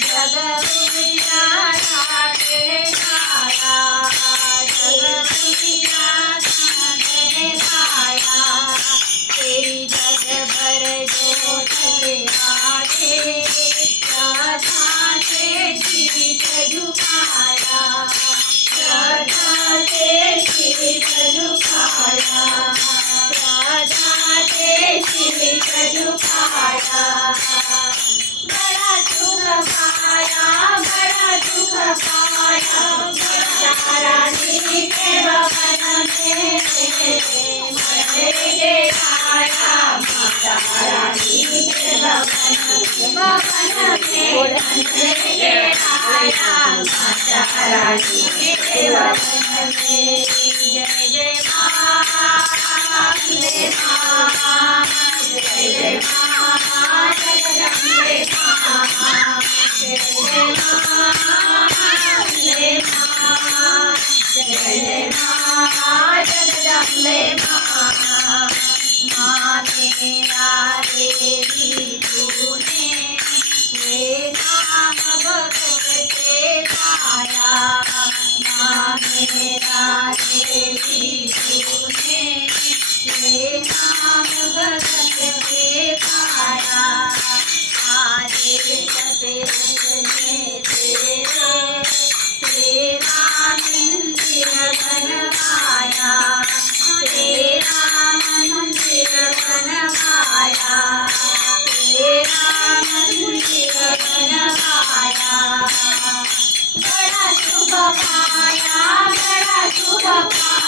जग उजियारा तेरे छाया, जग उजियारा तेरे छाया, तेरी जग भर जोत आगे, राधा से शीश झुकाया, राधा से शीश झुकाया, राधा से शीश झुकाया। बड़ा सुख पाया, बड़ा सुख पाया, रानी के भवन में मैंने देखा, माता रानी के भवन में मैंने देखा, माता रानी के भवन में। जय जय माँ, अम्बे माँ, जय जय माँ, जगदम्बे माँ, जय जय माँ, अम्बे माँ, जय जय माँ, जगदम्बे माँ। माँ तेरा देवी तूने ये नाम भगत से पाया, माँ मेरा देवी तूने ये नाम भगत से पाया। आदेश तेरे तेरा मंदिर बनवाया, तेरा मंदिर बनवाया, तेरा मंदिर बनवाया। बड़ा शुभ पाया, बड़ा शुभ पाया,